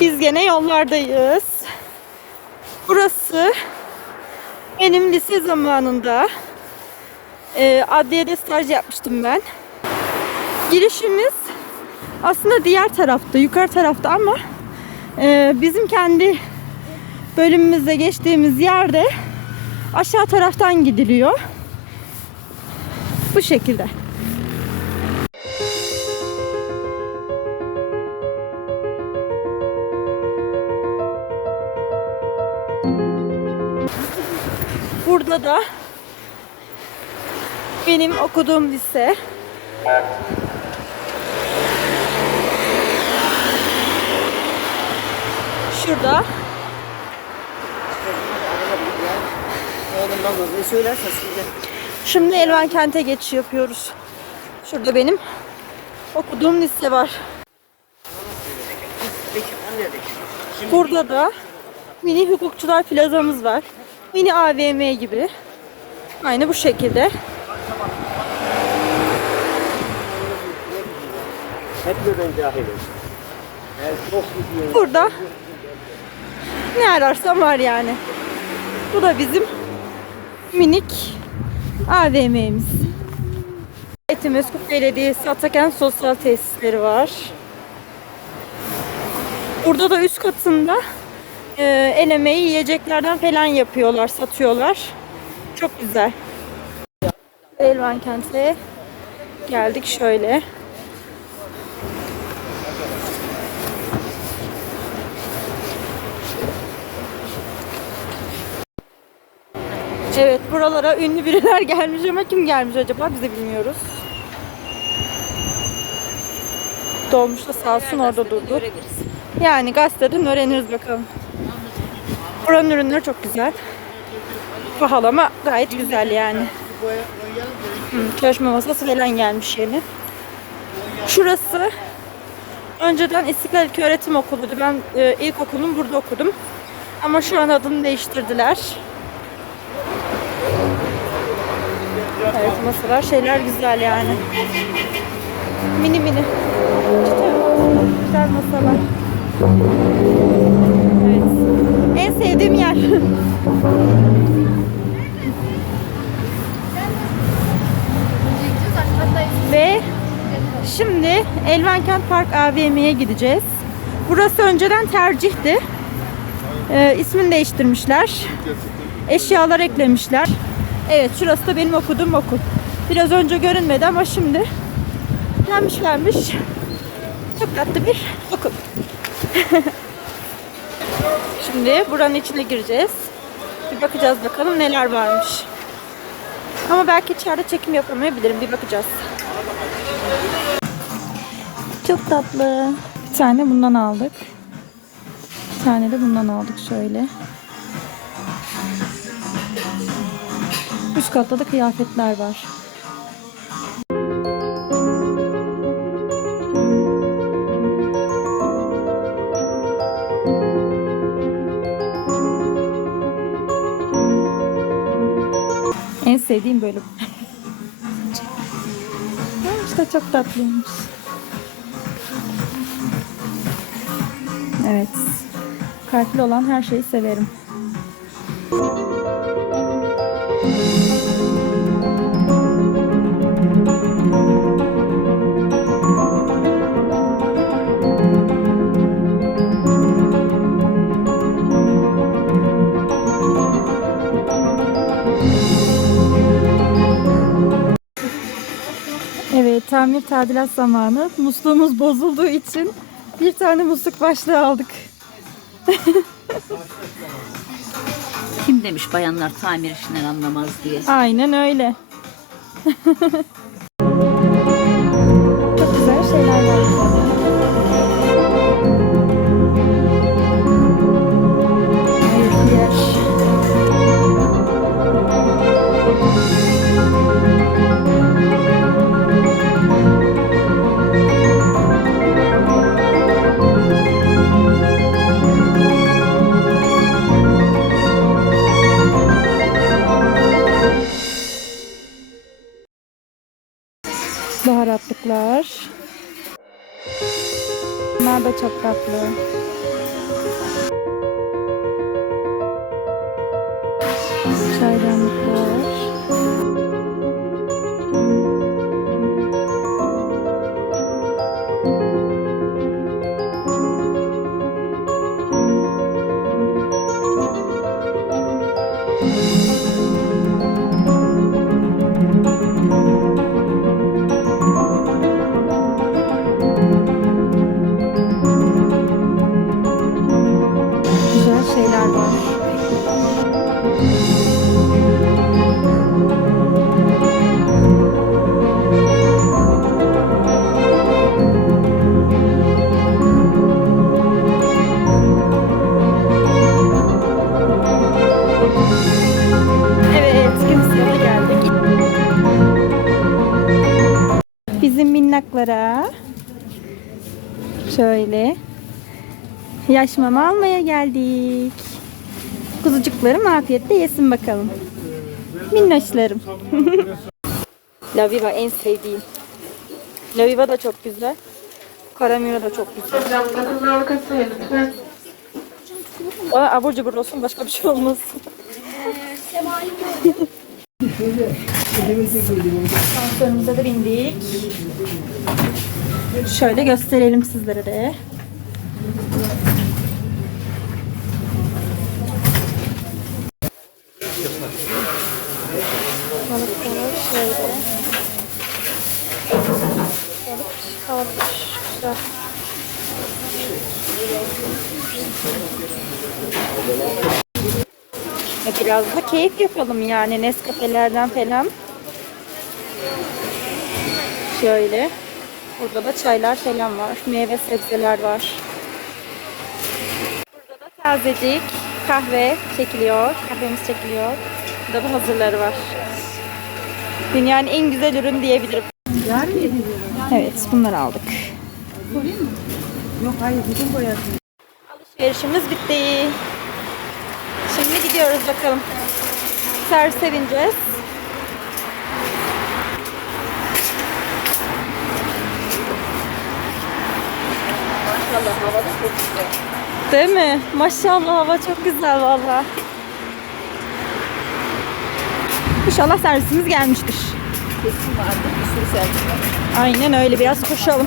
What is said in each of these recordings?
Biz gene yollardayız. Burası benim lise zamanında e, adliyede staj yapmıştım ben. Girişimiz aslında diğer tarafta, yukarı tarafta ama e, bizim kendi bölümümüzde geçtiğimiz yerde aşağı taraftan gidiliyor. Bu şekilde. Burada da benim okuduğum lise. Şurada. Şimdi Elvan Kent'e geçiş yapıyoruz. Şurada benim okuduğum lise var. Burada da mini hukukçular plazamız var. Mini AVM gibi. Aynı bu şekilde. Burada ne ararsam var yani. Bu da bizim minik AVM'miz. Etimeskut Belediyesi Atakent Sosyal Tesisleri var. Burada da üst katında e, el emeği yiyeceklerden falan yapıyorlar, satıyorlar. Çok güzel. Elvan Kent'e geldik şöyle. Evet buralara ünlü biriler gelmiş ama kim gelmiş acaba biz de bilmiyoruz. Dolmuş da sağ olsun orada durdu. Yani gazeteden öğreniriz bakalım. Buranın ürünleri çok güzel. Pahalı ama gayet güzel yani. Çalışma masası falan gelmiş yeni. Şurası önceden İstiklal İlköğretim Okulu'ydu. Ben e, ilkokulum burada okudum. Ama şu an adını değiştirdiler. Evet masalar şeyler güzel yani. Mini mini. Güzel masalar. Evet. Sevdiğim yer. Ve şimdi Elvankent Park AVM'ye gideceğiz. Burası önceden tercihti. Ee, ismini değiştirmişler. Eşyalar eklemişler. Evet şurası da benim okuduğum okul. Biraz önce görünmedi ama şimdi gelmiş gelmiş. Çok tatlı bir okul. şimdi buranın içine gireceğiz. Bir bakacağız bakalım neler varmış. Ama belki içeride çekim yapamayabilirim. Bir bakacağız. Çok tatlı. Bir tane bundan aldık. Bir tane de bundan aldık şöyle. Üst katta da kıyafetler var. Sevdiğim bölüm. İşte çok tatlıymış. Evet. Kalpli olan her şeyi severim. Evet, tamir tadilat zamanı. Musluğumuz bozulduğu için bir tane musluk başlığı aldık. Kim demiş bayanlar tamir işinden anlamaz diye. Aynen öyle. baharatlıklar. Bunlar da çok tatlı. Çaydanlıklar. Bizim minnaklara. Şöyle. Yaş mama almaya geldik. Kuzucuklarım afiyetle yesin bakalım. Minnoşlarım. Laviva en sevdiğim. Laviva da çok güzel. Karamura da çok güzel. Ona abur cubur olsun başka bir şey olmaz. Asansörümüze de bindik. Şöyle gösterelim sizlere de. Balıklar şöyle. Balık kalmış. Güzel. Ya Biraz da keyif yapalım yani Nescafe'lerden falan. Şöyle. Burada da çaylar falan var. Meyve sebzeler var. Burada da tazecik kahve çekiliyor. Kahvemiz çekiliyor. Burada da hazırları var. Dünyanın en güzel ürün diyebilirim. Evet bunları aldık. Yok hayır bütün boyasın. Alışverişimiz bitti. Şimdi gidiyoruz bakalım. Servise bineceğiz. Maşallah hava da çok güzel. Değil mi? Maşallah hava çok güzel valla. İnşallah servisimiz gelmiştir. Kesin vardır bir sürü servis var. Aynen öyle biraz koşalım.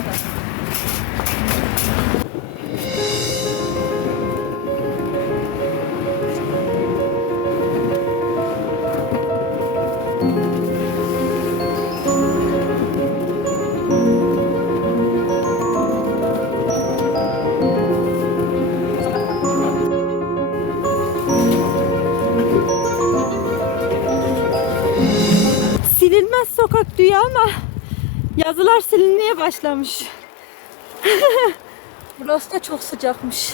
Silinmez sokak diyor ama yazılar silinmeye başlamış. Burası da çok sıcakmış.